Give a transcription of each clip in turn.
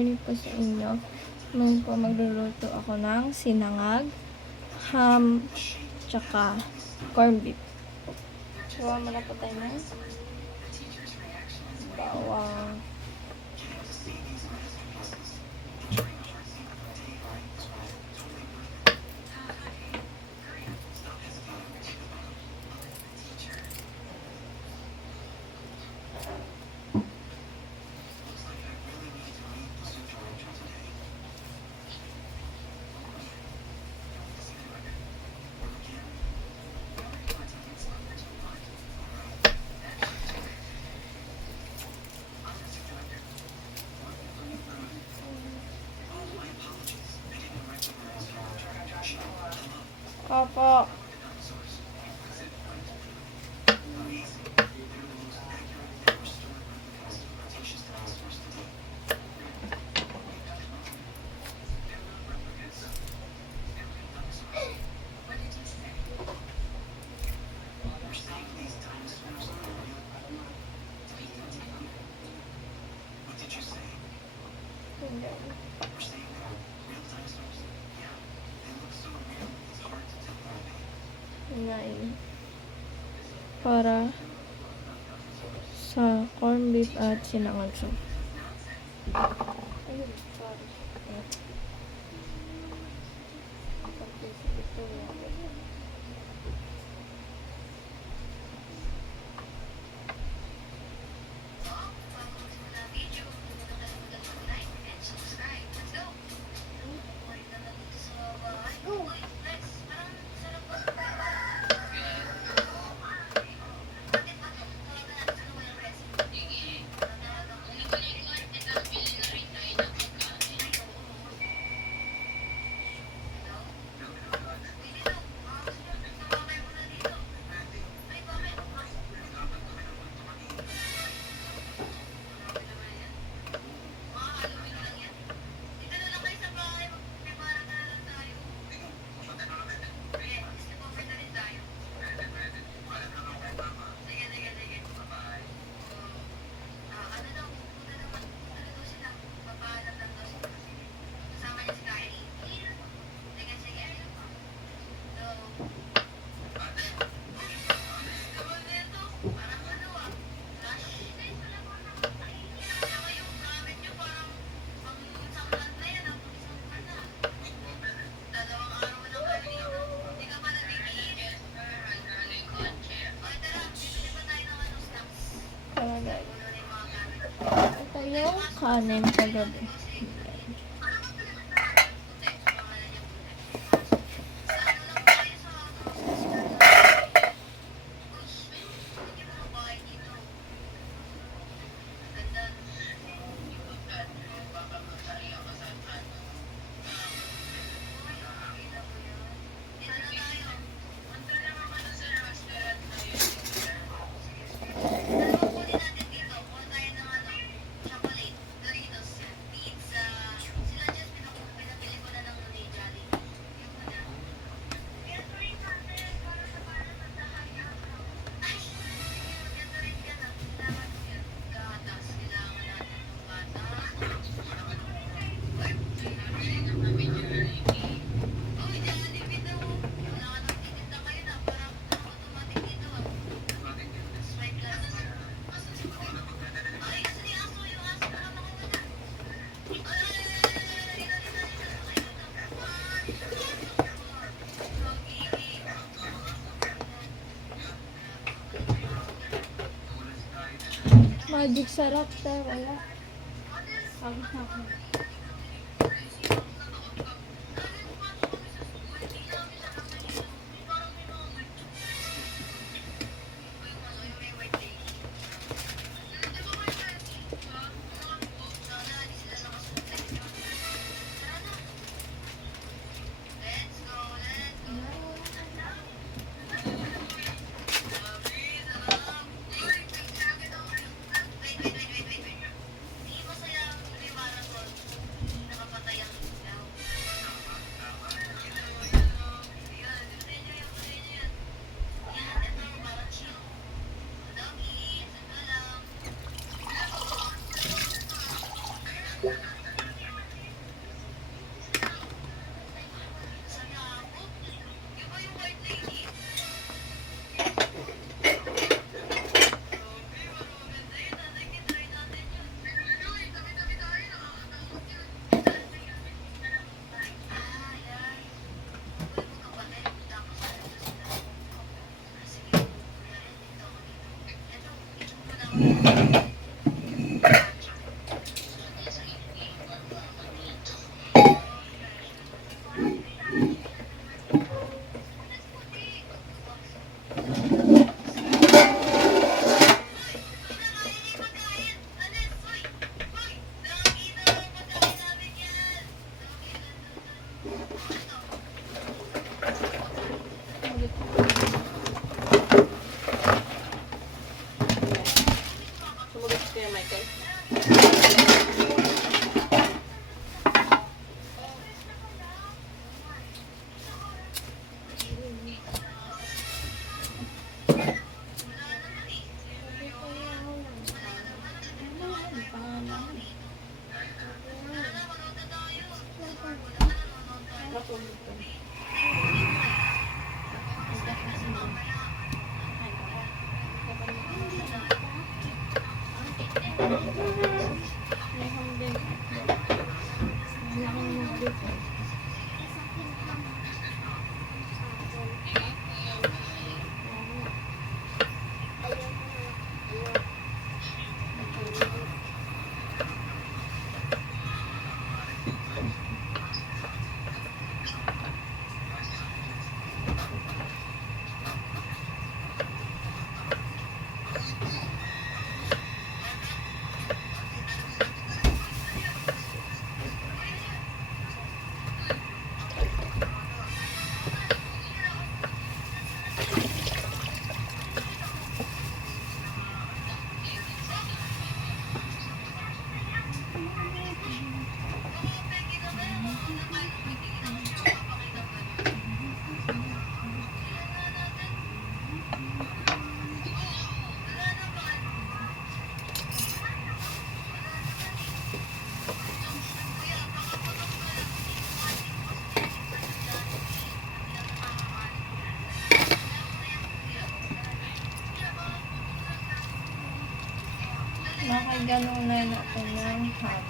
morning po sa inyo. Ngayon po magluluto ako ng sinangag, ham, tsaka corned beef. Gawa muna po tayo ng bawang. Opo. Ngayon, para sa corned beef at sinangag soup. Ayun, sorry. Ito yung kanin kagabi. Magic sarap tayo, wala. Sabi sa akin. May hambing. May hambing dito. Nakaganon na natin ng ham.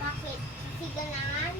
Bakit? Kasi ganaan?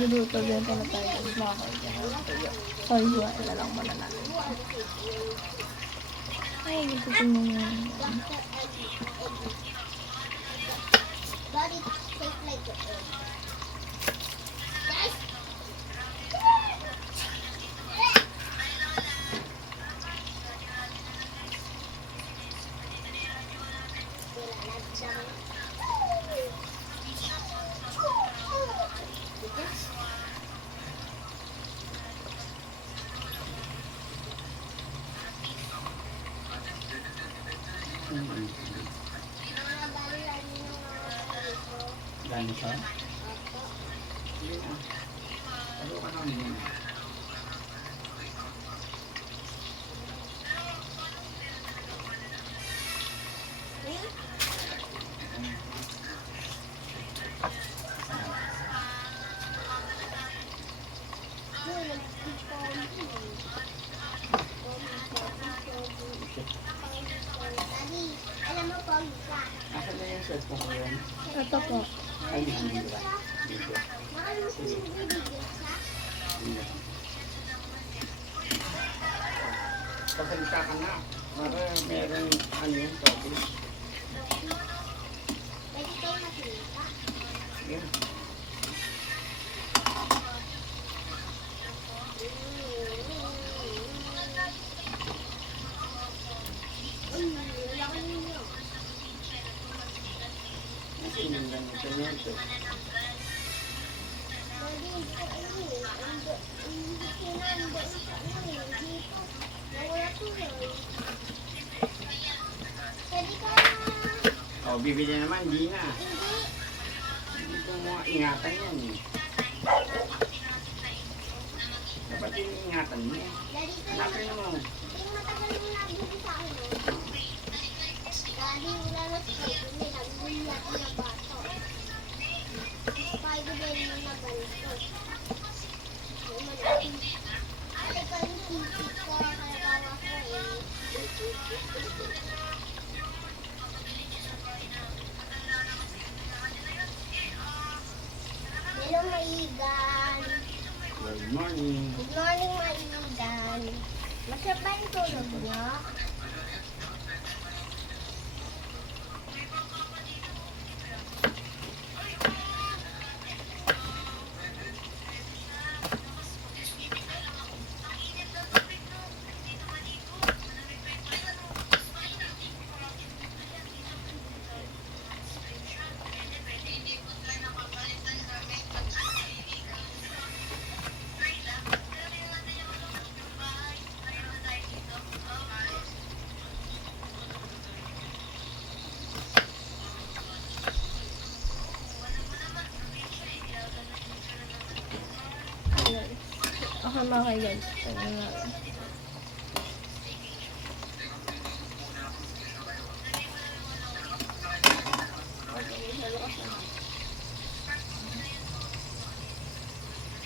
Nagluluto din pala tayo ng makakaya ng tuyo. So, hiwain na lang muna natin. Ay, gusto ko mo yan. But it's shaped like an egg. Guys! Gano'n siya? Ano ka nang yun? Daddy, alam mo po, Lisa. Asan na yung cellphone ko yun? Ito po. Ay, hindi ba? Dito. Nakalimutan mo bibigyan siya? Hindi. Pasalita ka na. Para meron ano yung topic. Pwede kayo masalita. Yun. Wala ko ninyo. Kasi yung ganito yun. Daddy, hindi ko ano eh. Hindi sinanda sa ano eh. Dito. Nawala tuloy. Pwede ka O, bibili naman, hindi na. hindi. Hindi ko mo ingatan yan eh. Dapat yung ingatan mo. Daddy, ito Hanapin yung mo. matagal mo nabili sa akin. Oh. Daddy, wala na sa kayo. Nabili natin na bato. Spider-Man mo na ganito. Ate ko yung sisip ko. Kaya bawa ko eh. Hello, Maigan. Good morning. Good morning, Maigan. Masarap ba yung tulog niyo? Okay mga kaigan. Tingnan natin.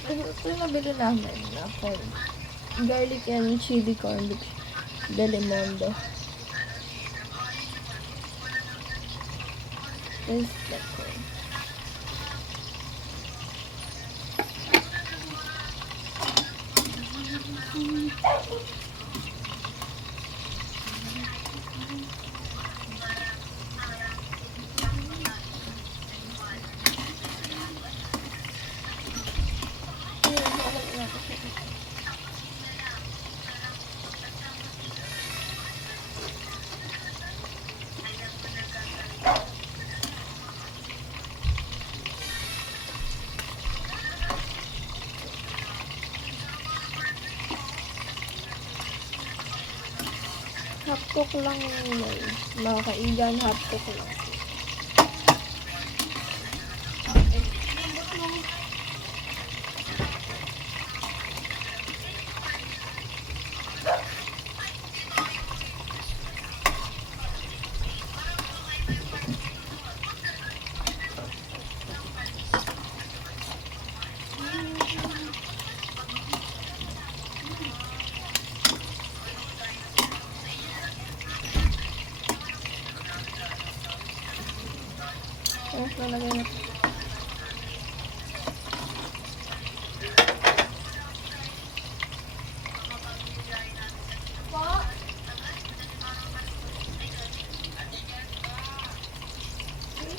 Ito yung nabili namin na corn. Garlic and chili corn beef. Delimondo. This is the corn. Haptok lang yun. Mga kaigan, haptok lang. Tapos lalagay na. Po?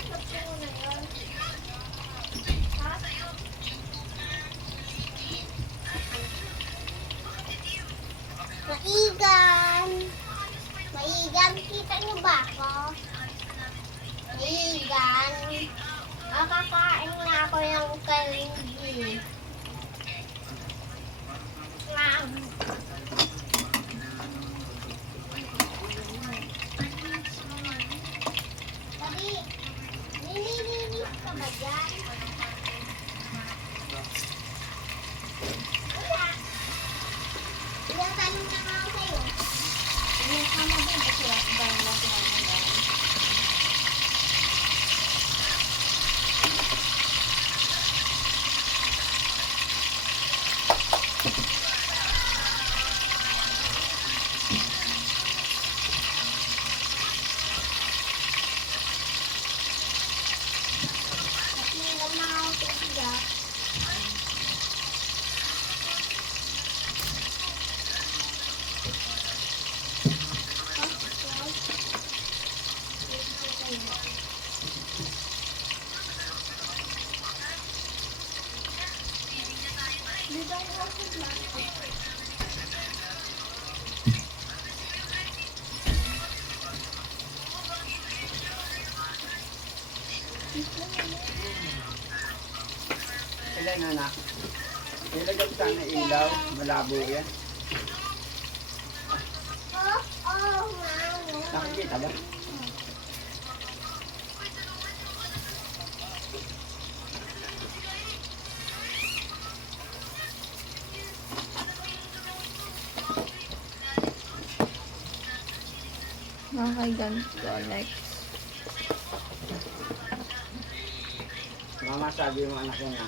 Stop ko muna yun. Ha? Maigan! Maigan, kita niyo ba ako? Maigan! Kakain na ako ng candy. Wow! Sabi, nililinis ka ba dyan? Wala. Tinatanong na nga ako sa'yo. Hindi ka mabing kasi ako ba yung mga Ilan anak? Ilagay sa na ilaw, malabo yan. Nakikita ba? Okay, ganito. Next. Mama, sabi mo anak niya.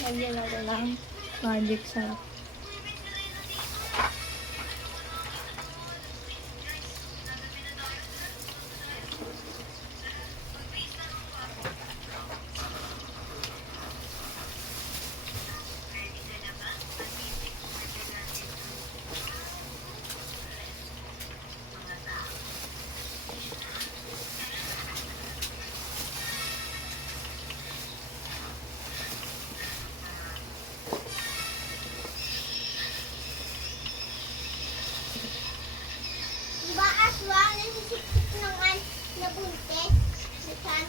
Lagyan natin ng magic sarap. Diba aswang nasisikip ng nabuntis? Saan?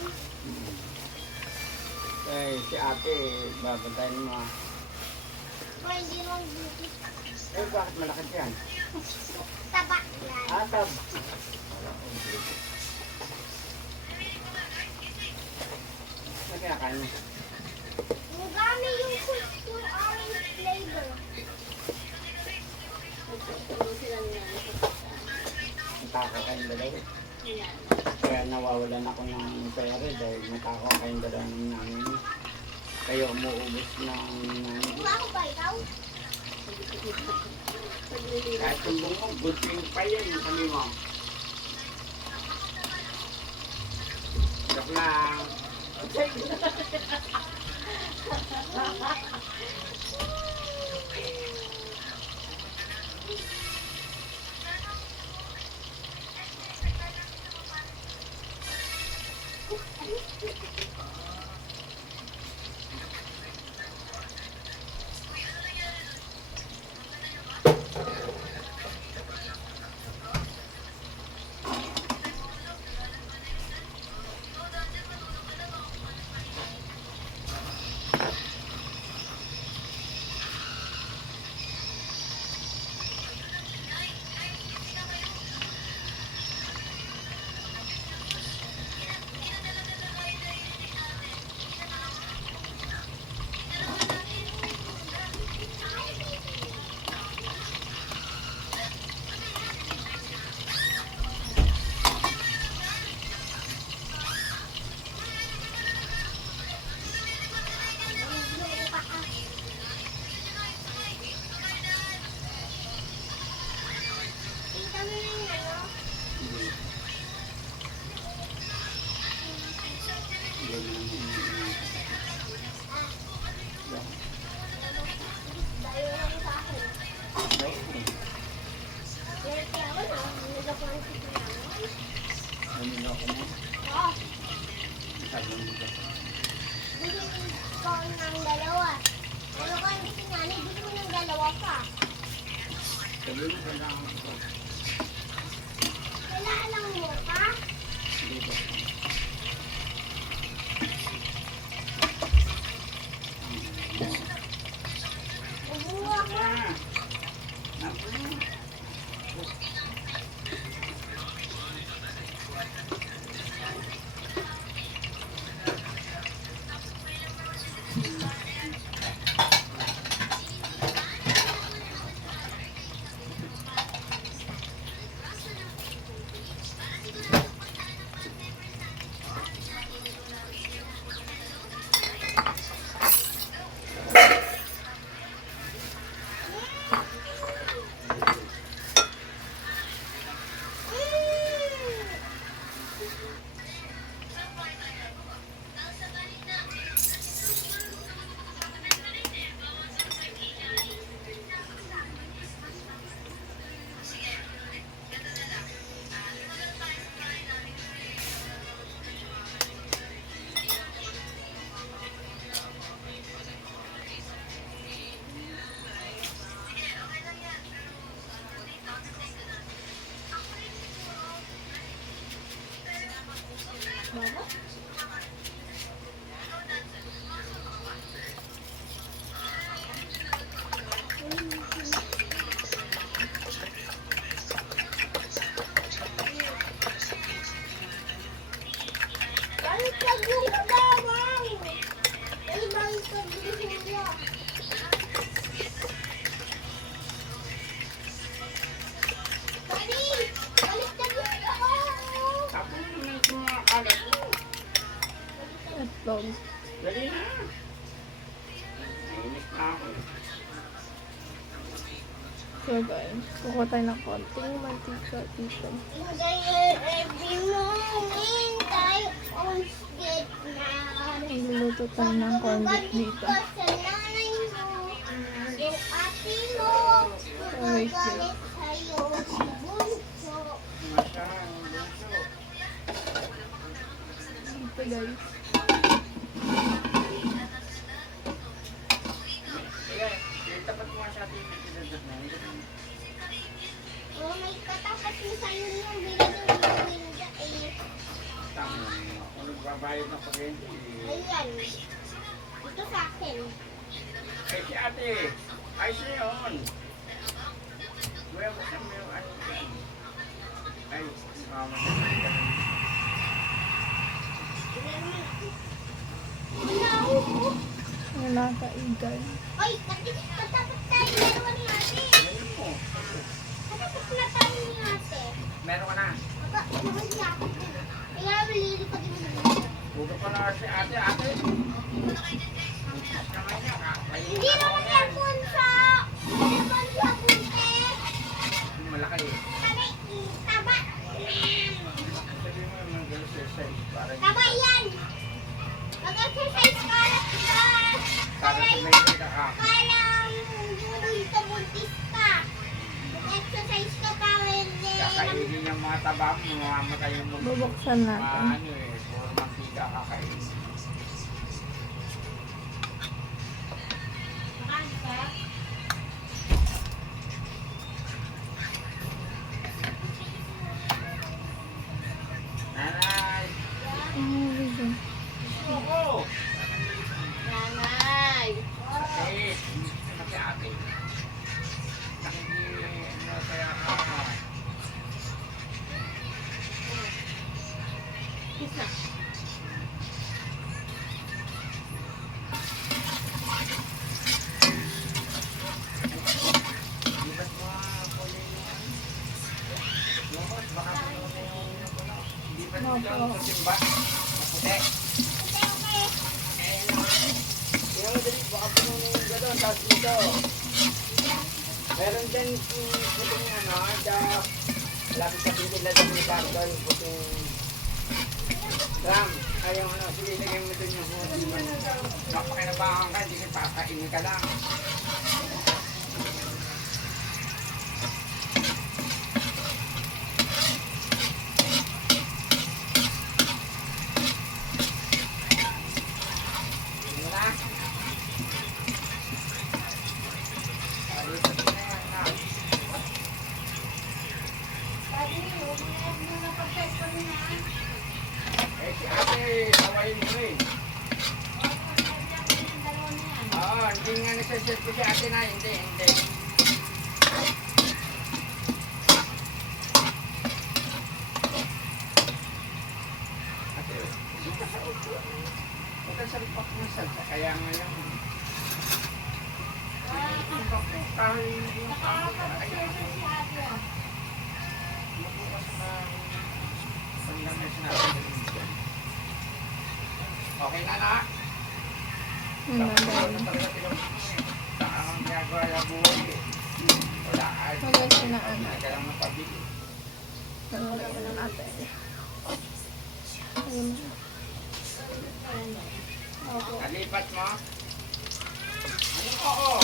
Eh, si ate, babantayin mo. O hindi mong buntis? Eh, bakit malaki yan? Taba yan. Atab. Ano kinakain mo? Mugami yung orange flavor. Natako kayong dalawa. Kaya nawawalan ako ng pera dahil natako kayong dalawa ng namin. Kayo umuubos ng namin. Diba ako ba ikaw? Kahit tumbong mo, good thing pa yan yung sabi mo. Joke lang. Kailangan mo pa? Ubuha ko. Baliktad yung bawang. Ay, baliktad yung hula. Daddy, baliktad yung bawang. Tapos na ito mga kalat mo. Itlog. Dali na. Nainis na ako. So guys, kukuha tayo ng konting mantika dito. Every morning, tayo on skate na. Magluluto tayo ng corned beef dito. Sa nanay mo, yung ate mo, Wait, magalit sa'yo, si Bunso. Masyang bunso. Dito guys. Sige, tapat mo nga sa ating pinagdadak na. Oh, may katapat mo sa'yo yung binagay yung ninja eh. Tama mo. Kung nagbabayad ng kuryente, Ayan. Ito sa akin. eh si ate, ayos na yun. Kuya, basta mo yung ano. Ay, mama. Naupo. Wala ka igan. Ay, katapat tayo dalawa ni ate. Ganyan mo. Katapat na tayo ni ate. Meron ka na. Aba, naman siya ako. Kaya malilipad yung ninja. Huwag pa na si ate, ate. Hindi naman yan bunso. Hindi naman siya bunte. Malaki. Taba, taba. Sabi mo yung mag-exercise. Para Taba yan. Mag-exercise ka na ka. para sa may kita ka. Parang yung sa buntis ka. Mag-exercise ka pa hindi. Kakainin yung mga taba mo, mamamatay yung mga Bubuksan natin. ano eh, puro mantika kakainin. Nanay! Oo! Nanay. Ate! Kasi ate. Ano kaya ka? Isa. Di ba't mga kulay yung lumot? Baka puno yung di ba't yung kusimba? Maputi. Okay, okay. Yung dali, baka puno yung gano'n. Tapos dito. Meron dyan yung puting ano, lapit sa pintil na dyan ni Cardo, yung puting ram. Ay, yung ano, sige, lagay mo dun yung puting. Mapakinabangan ka, hindi ka pakainin ka lang. Yun na. Alipat na yan, na. Eh, si ate, tawain mo rin. Oo, hindi nga nagsaset ko si ate na, hindi. Ate, hindi ka sa upo. Huwag ka salpak mo salsa, kaya ngayon. Salpak mo, kahit yung kamo ka, ayaw mo. Bukas na paglamay sinabi. Okay na na? Maganda. Ang ginagawa ng buhay eh. Wala ay. Maganda sinaan Wala natin. ka lang mapabili. Lalagyan na natin. Ayun. Okay. Nalipat mo? Ano oo?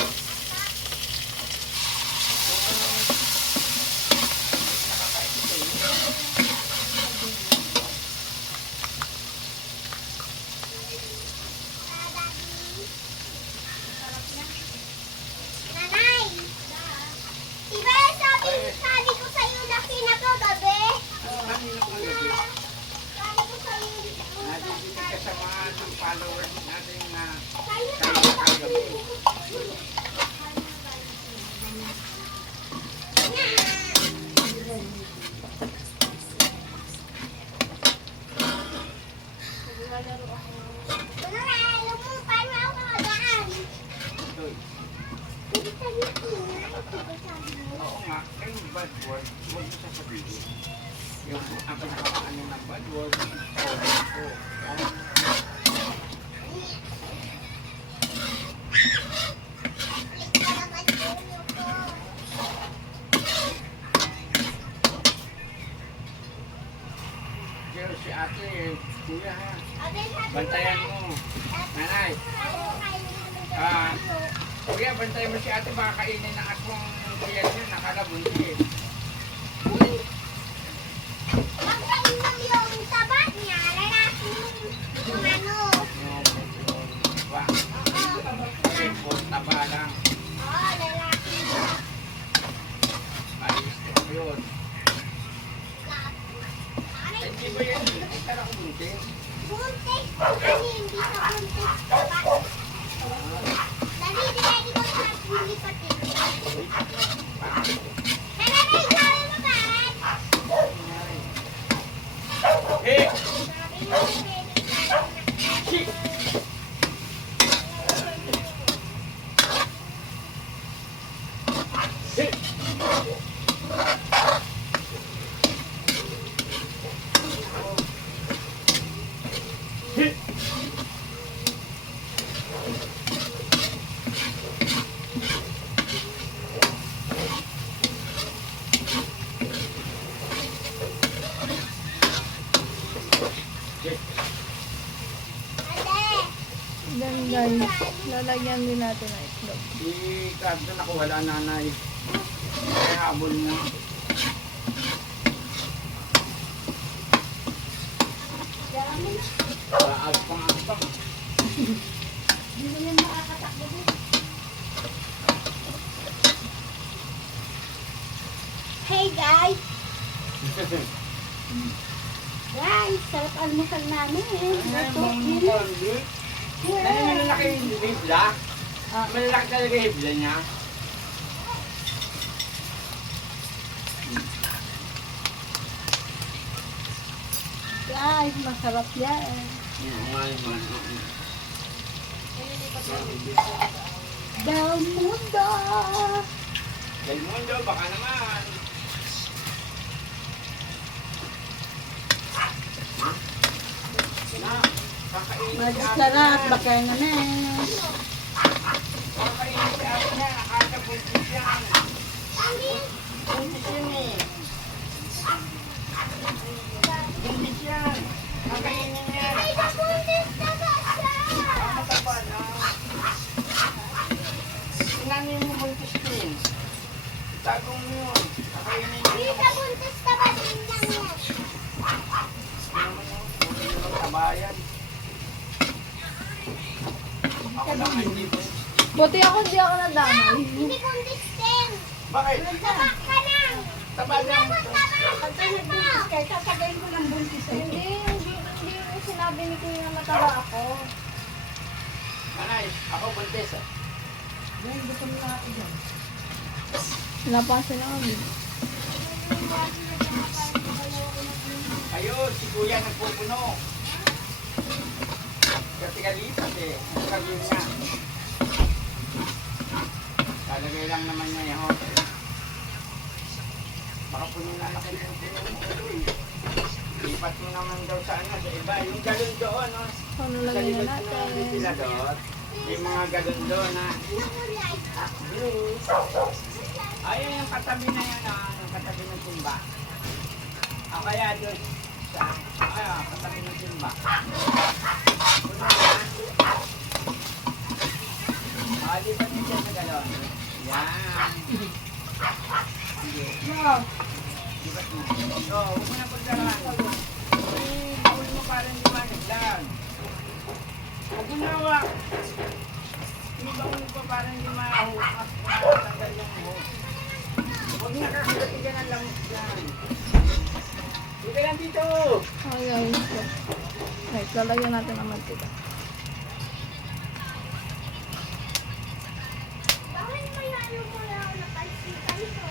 Nanay! Diba sabi ko sa'yo na kinakagabi? Sabi ko sa'yo Nadidinig ka sa mga followers natin na sa'yo kayo kagabi. Ano na, alam mo, paano ako kakagaan? Doy. Hindi sabi ko na, diba sabi mo? Oo nga, yung bad word, huwag mo sasabihin. Yung ang pinakaano ng bad word, ko. Pero si ate, kuya ha, bantayan mo. Nanay, kuya, bantayan mo si ate, baka kainin ng aswang kuya niya, nakalabunti eh. Magkainom yung tabat niya, lalaki yung ano. Ba, report na ba lang? Oo, lalaki yung Ayos ko yun. Ay, di ba yan? Ay, tarang bunti. buntis. Ano hindi sa buntis tabat? Dali ko sa hindi pati. Nanay, sabi mo ba? Eh! Sabi mo, Shit! Eh! Eh! ate. Then guys, lalagyan din natin ng itlog. Si Cardo nakuha nanay. Kaya habol mo. Agpang-agpang. Hey guys! Guys, sarap almusal namin. Ano malalaki yung hibla? Malalaki talaga yung hibla niya. Guys, masarap yan. Del Mundo! Del Mundo, baka naman. Na, kakainin si ate Masarap, niya. baka naman. Kakainin si ate niya, nakakabuntis yan. Buntis yan eh. Buntis yan. Kakainin niya. Ay, nabuntis na ba siya? Mataba na. Inanin mo buntis din. Itagong mo yun. Kakainin Hindi niya. nabuntis na ba din lang yan? Tabayan. Ako lang ay hindi buntis. Buti ako, hindi ako nadamay. Hindi buntis din. Bakit? Taba ka lang. Taba lang. Sasabihin ko ng buntis. Hindi sinabi ni Kuya na mataba ako. Nanay, ako buntis ah. Napasin ako. Ayun, si Kuya nagpupuno. Kasi kalipat eh. Ang sabi niya. Talagay lang naman niya yung hotel. Baka puno na laki ng puno mo. Lipat mo naman daw sa ano, sa iba. Yung galon doon, no? Ano Sa lagyan likod na ng natin? ventilador. May mga galon doon ha. Blue. Ayun yung katabi na yun ha. Yung katabi ng timba. O kaya doon. Ayun, katabi ng timba. Puno na. Di ba din dyan sa galon? Yan. Sige. Di ba din? So, huwag mo na pagdaraan. Bawal mo parang di managlag. Huwag mo na hawak. Ibang mo pa parang di mahawak. Tanggal yung hawak. Huwag na kakagating ka ng lamok dyan. Dito lang dito. Ay, right, lalagyan natin ng mantika. Bakit may ano mo lang na kalsikan ko?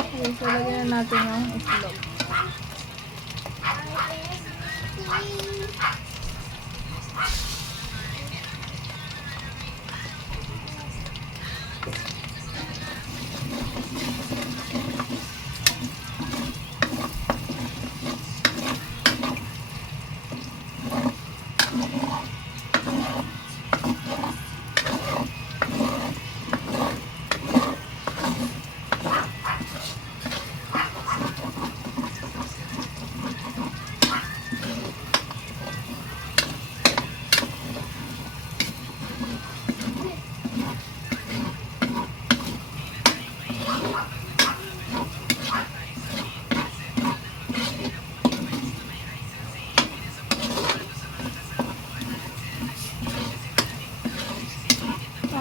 Okay, so lagyan na natin ng itlog.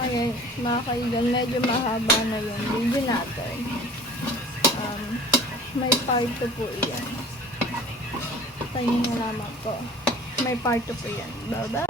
Okay, mga kaigan, medyo mahaba na yung video natin. May part 2 po iyan. Tayo na lamang po. May part 2 po yan. Bye-bye!